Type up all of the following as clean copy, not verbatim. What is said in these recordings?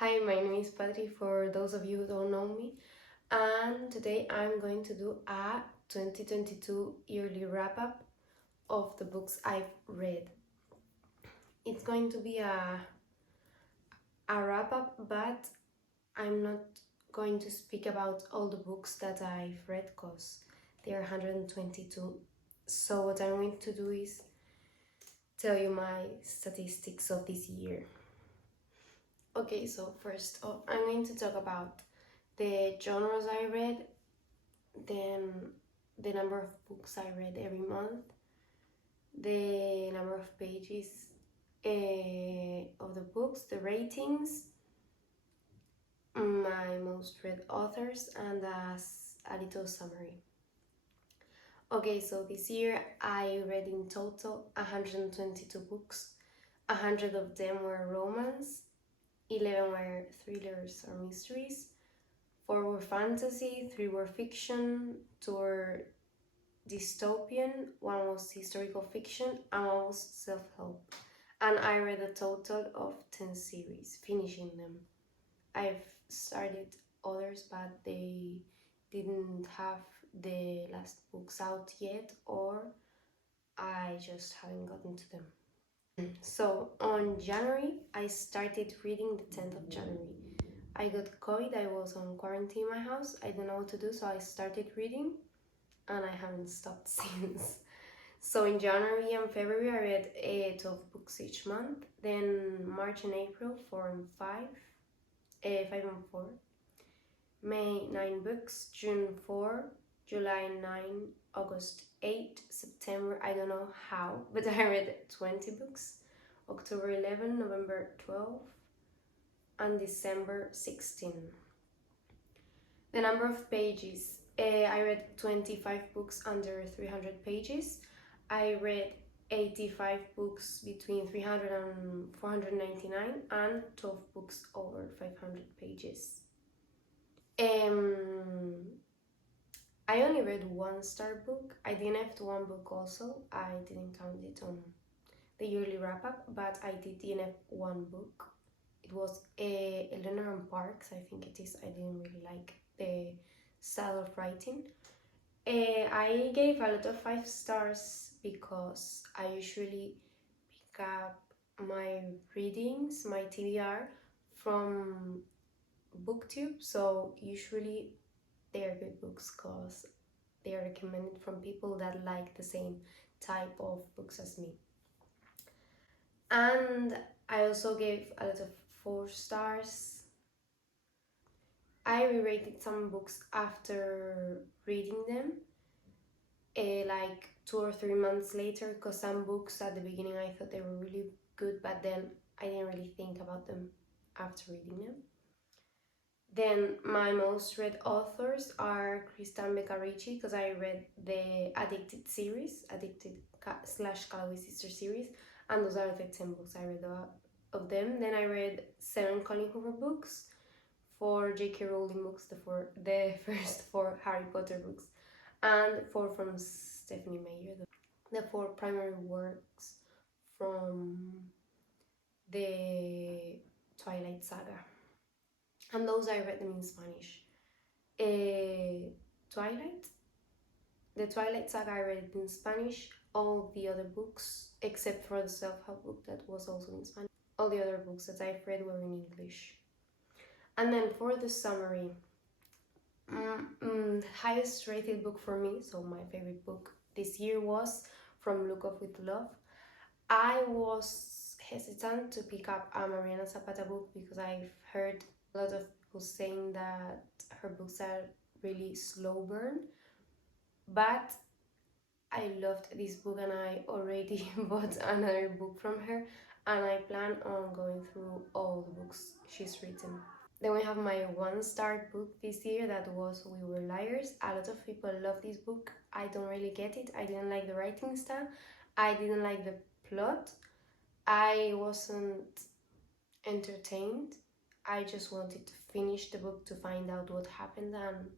Hi, my name is Patri for those of you who don't know me, and today I'm going to do a 2022 yearly wrap up of the books I've read. It's going to be a wrap up, but I'm not going to speak about all the books that I've read because there are 122. So, what I'm going to do is tell you my statistics of this year. Okay, so first off, I'm going to talk about the genres I read, then the number of books I read every month, the number of pages of the books, the ratings, my most read authors, and a little summary. Okay, so this year I read in total 122 books. 100 of them were romance, 11 were thrillers or mysteries, 4 were fantasy, 3 were fiction, 2 were dystopian, 1 was historical fiction, and 1 was self-help. And I read a total of 10 series, finishing them. I've started others, but they didn't have the last books out yet, or I just haven't gotten to them. So on January, I started reading the 10th of January. I got COVID, I was on quarantine in my house, I didn't know what to do, so I started reading and I haven't stopped since. So in January and February I read 12 books each month, then March and April 4 and 5, 5 and 4, May 9 books, June 4, July 9, August 8, September I don't know how, but I read 20 books, October 11, November 12, and December 16. The number of pages, I read 25 books under 300 pages. I read 85 books between 300 and 499 and 12 books over 500 pages. I only read 1-star book. I DNF'd 1 book also. I didn't count it on the yearly wrap up, but I did DNF 1 book. It was Eleanor and Parks, I think it is. I didn't really like the style of writing. I gave a lot of 5 stars because I usually pick up my readings, my TBR, from BookTube, so usually they are good books because they are recommended from people that like the same type of books as me. And I also gave a lot of 4 stars. I rerated some books after reading them, like 2 or 3 months later, because some books at the beginning I thought they were really good, but then I didn't really think about them after reading them. Then my most read authors are Kristen Beccarici, because I read the Addicted series, Addicted/Callaway Sister series, and those are the 10 books I read of them. Then I read 7 Colin Hoover books, 4 J.K. Rowling books, the first 4 Harry Potter books, and 4 from Stephanie Meyer, the 4 primary works from the Twilight Saga. And those I read them in Spanish. Twilight? The Twilight Saga I read it in Spanish. All the other books, except for the self-help book that was also in Spanish, all the other books that I've read were in English. And then for the summary, highest rated book for me, so my favorite book this year was From Look Up With Love. I was hesitant to pick up a Mariana Zapata book because I've heard a lot of people saying that her books are really slow burn, but I loved this book and I already bought another book from her, and I plan on going through all the books she's written. Then we have my 1-star book this year, that was We Were Liars. A lot of people love this book. I don't really get it. I didn't like the writing style. I didn't like the plot. I wasn't entertained. I just wanted to finish the book to find out what happened, and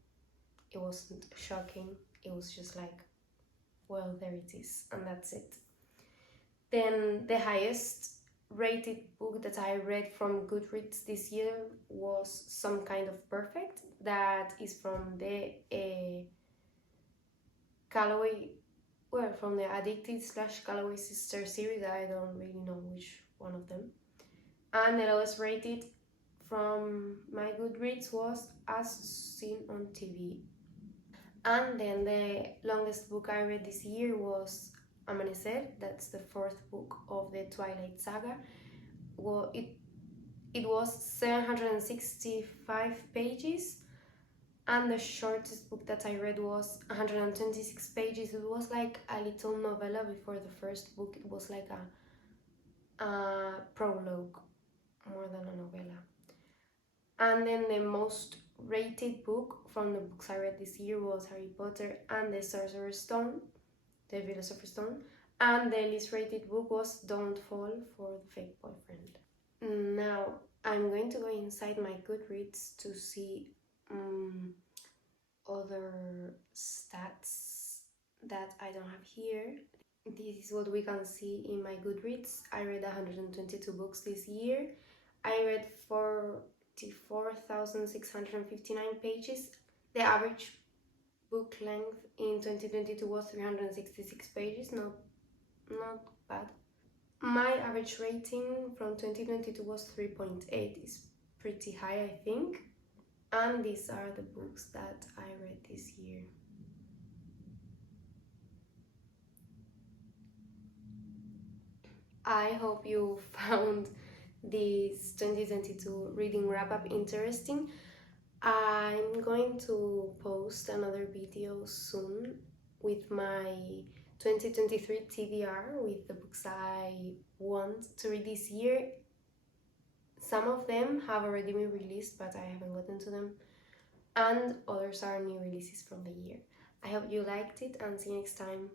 it wasn't shocking. It was just like, well, there it is, and that's it. Then the highest rated book that I read from Goodreads this year was Some Kind of Perfect, that is from the Calloway, well, from the Addicted slash Calloway Sister series. I don't really know which one of them. And the lowest rated from my Goodreads was As Seen on TV. And then the longest book I read this year was Amanecer. That's the fourth book of the Twilight Saga. Well, it was 765 pages, and the shortest book that I read was 126 pages. It was like a little novella before the first book. It was like a prologue more than a novella. And then the most rated book from the books I read this year was Harry Potter and the Sorcerer's Stone, the Philosopher's Stone. And the least rated book was Don't Fall for the Fake Boyfriend. Now I'm going to go inside my Goodreads to see other stats that I don't have here. This is what we can see in my Goodreads. I read 122 books this year. I read 44,659 pages. The average book length in 2022 was 366 pages. Not bad. My average rating from 2022 was 3.8. It's pretty high, I think. And these are the books that I read this year. I hope you found this 2022 reading wrap-up interesting. I'm going to post another video soon with my 2023 TBR with the books I want to read this year. Some of them have already been released, but I haven't gotten to them, and others are new releases from the year. I hope you liked it, and see you next time.